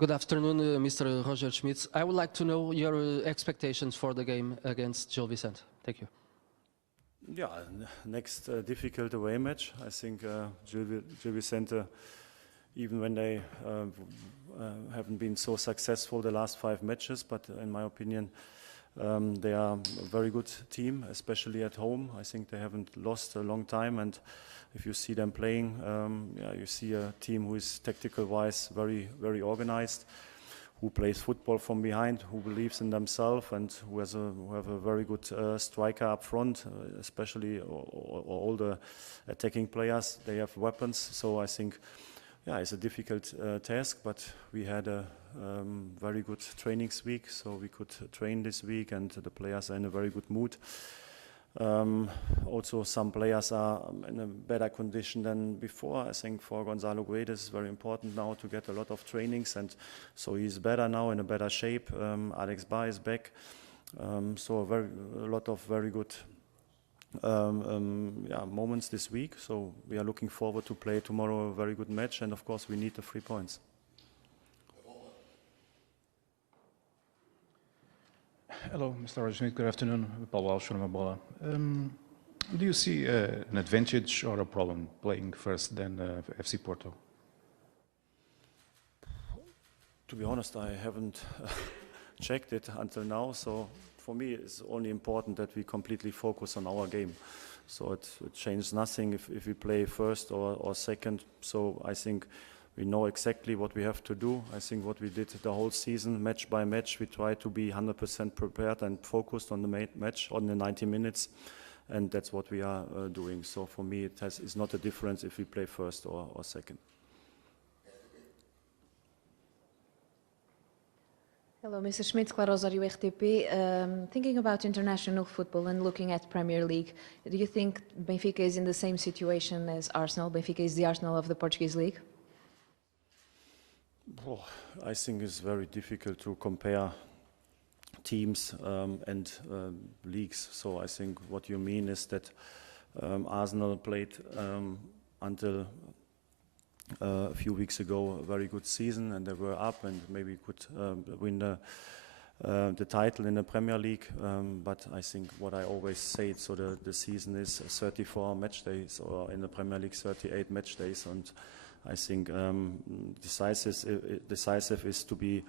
Good afternoon, Mr. Roger Schmitz. I would like to know your expectations for the game against Gil Vicente. Thank you. Yeah, next difficult away match. I think Gil Vicente, even when they haven't been so successful the last 5 matches, but in my opinion, they are a very good team, especially at home. I think they haven't lost a long time, and if you see them playing, you see a team who is tactical-wise very, very organized, who plays football from behind, who believes in themselves, and who have a very good striker up front, especially all the attacking players. They have weapons, so I think, yeah, it's a difficult task, but we had a very good trainings week, so we could train this week, and the players are in a very good mood. Also, some players are in a better condition than before. I think for Gonzalo Guedes it's very important now to get a lot of trainings, and so he's better now, in a better shape. Alex Ba is back, so a lot of very good moments this week. So we are looking forward to play tomorrow a very good match, and of course we need the 3 points. Hello, Mr. Roger Schmidt. Good afternoon. Paulo Alves from Bola. Do you see an advantage or a problem playing first than FC Porto? To be honest, I haven't checked it until now. So for me, it's only important that we completely focus on our game. So it changes nothing if we play first or second. So I think we know exactly what we have to do. I think what we did the whole season, match by match, we try to be 100% prepared and focused on the match, on the 90 minutes, and that's what we are doing. So for me, it's not a difference if we play first or second. Hello, Mr. Schmidt, Clara Osório, RTP. Thinking about international football and looking at Premier League, do you think Benfica is in the same situation as Arsenal? Benfica is the Arsenal of the Portuguese league? Oh, I think it's very difficult to compare teams and leagues. So I think what you mean is that Arsenal played until a few weeks ago a very good season, and they were up and maybe could win the title in the Premier League. But I think what I always say, so the season is 34 match days, or in the Premier League 38 match days, and I think decisive is to be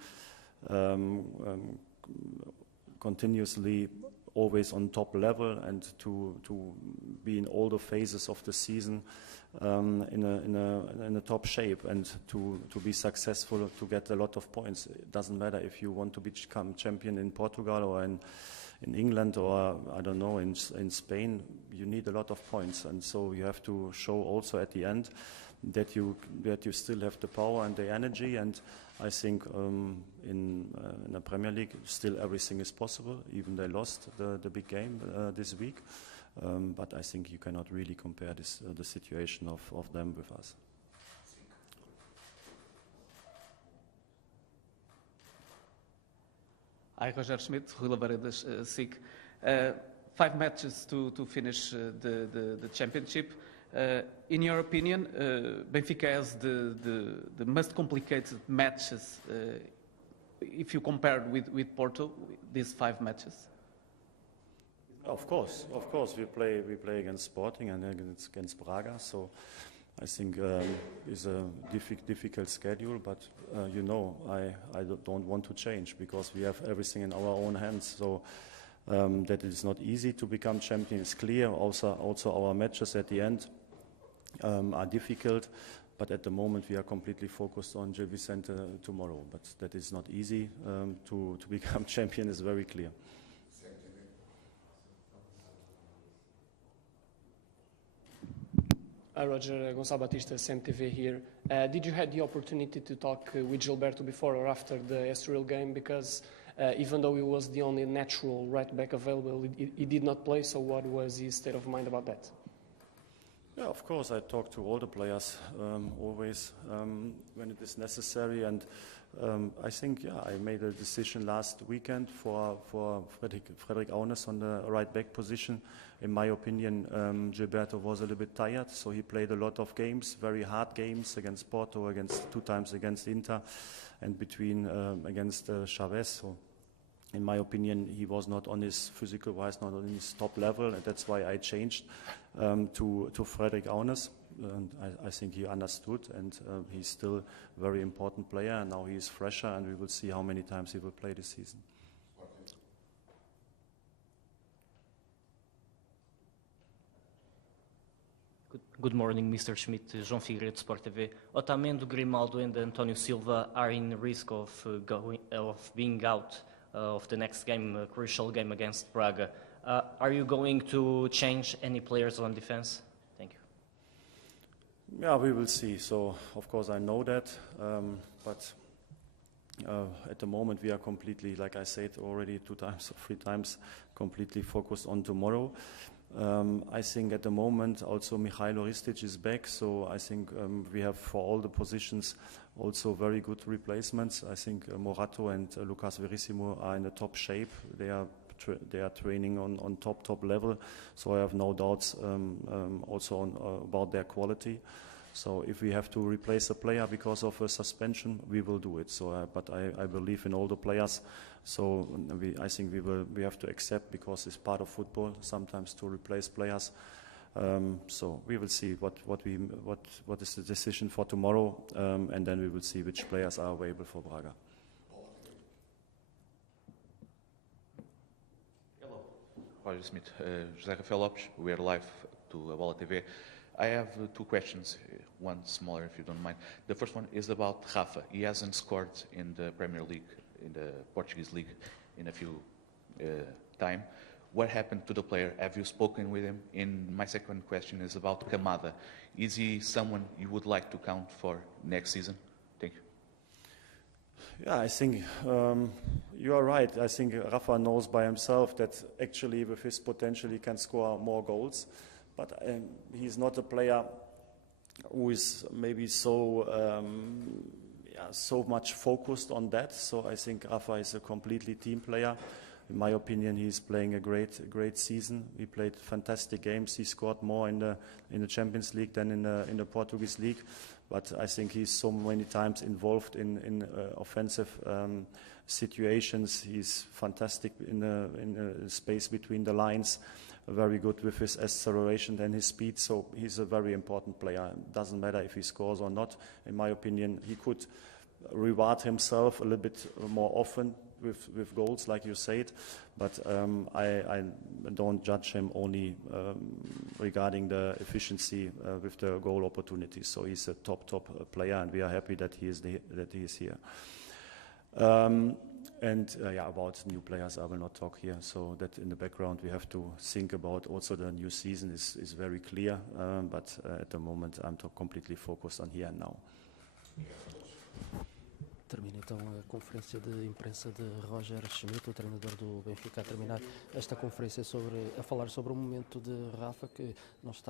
continuously always on top level, and to be in all the phases of the season in a top shape, and to be successful, to get a lot of points. It doesn't matter if you want to become champion in Portugal or in England, or I don't know, in Spain. You need a lot of points, and so you have to show also at the end that you still have the power and the energy. And I think in the Premier League still everything is possible. Even they lost the big game this week, but I think you cannot really compare the situation of them with us. Hi, Roger Schmidt, Rui Labaredas, SIC. 5 matches to finish the championship. In your opinion, Benfica has the most complicated matches if you compare with Porto, these 5 matches? Of course, we play against Sporting and against Braga, so I think it's a difficult schedule, but you know, I don't want to change, because we have everything in our own hands. So that it is not easy to become champion is clear. Also our matches at the end are difficult, but at the moment we are completely focused on Gil Vicente tomorrow. But that is not easy. To become champion is very clear. Hi Roger, Gonçalo Batista, CMTV here. Did you have the opportunity to talk with Gilberto before or after the Estoril game? Because even though he was the only natural right back available, he did not play, so what was his state of mind about that? Yeah, of course, I talk to all the players always when it is necessary, and I think I made a decision last weekend for Fredrik Aunes on the right back position. In my opinion, Gilberto was a little bit tired, so he played a lot of games, very hard games against Porto, two times against Inter, and between against Chavez. So in my opinion, he was not on his physical-wise, not on his top level, and that's why I changed to Fredrik Aunes. And I think he understood, and he's still a very important player, and now he is fresher, and we will see how many times he will play this season. Good morning, Mr. Schmidt, João Figueiredo, Sport TV. Otamendi, Grimaldo and António Silva are in risk of being out of the next game, a crucial game against Braga. Are you going to change any players on defense? Thank you. Yeah, we will see. So, of course, I know that, but at the moment we are completely, like I said already 2 times or 3 times, completely focused on tomorrow. I think at the moment also Mihailo Ristic is back, so I think we have for all the positions also very good replacements. I think Morato and Lucas Verissimo are in the top shape. They are training on top level, so I have no doubts also about their quality. So if we have to replace a player because of a suspension, we will do it. So, but I believe in all the players. So I think we have to accept, because it's part of football sometimes to replace players. So we will see what is the decision for tomorrow, and then we will see which players are available for Braga. Hello, Roger Smith, José Rafael Lopes. We are live to Bola TV. I have 2 questions, one smaller if you don't mind. The first one is about Rafa. He hasn't scored in the Premier League, in the Portuguese league, in a few time. What happened to the player? Have you spoken with him? And my second question is about Kamada. Is he someone you would like to count for next season? Thank you. Yeah, I think you are right. I think Rafa knows by himself that actually with his potential he can score more goals. But he's not a player who is maybe so much focused on that. So I think Rafa is a completely team player. In my opinion, he's playing a great season. He played fantastic games. He scored more in the Champions League than in the Portuguese league. But I think he's so many times involved in offensive situations. He's fantastic in the space between the lines. Very good with his acceleration and his speed, so he's a very important player. It doesn't matter if he scores or not. In my opinion, he could reward himself a little bit more often with goals, like you said, but I don't judge him only regarding the efficiency with the goal opportunities. So he's a top player, and we are happy that he is here. About new players, I will not talk here. So that in the background we have to think about also the new season is very clear. But at the moment I'm completely focused on here and now. Termina então a conferência de imprensa de Roger Schmidt, o treinador do Benfica, a terminar esta conferência a falar sobre o momento de Rafa, que não está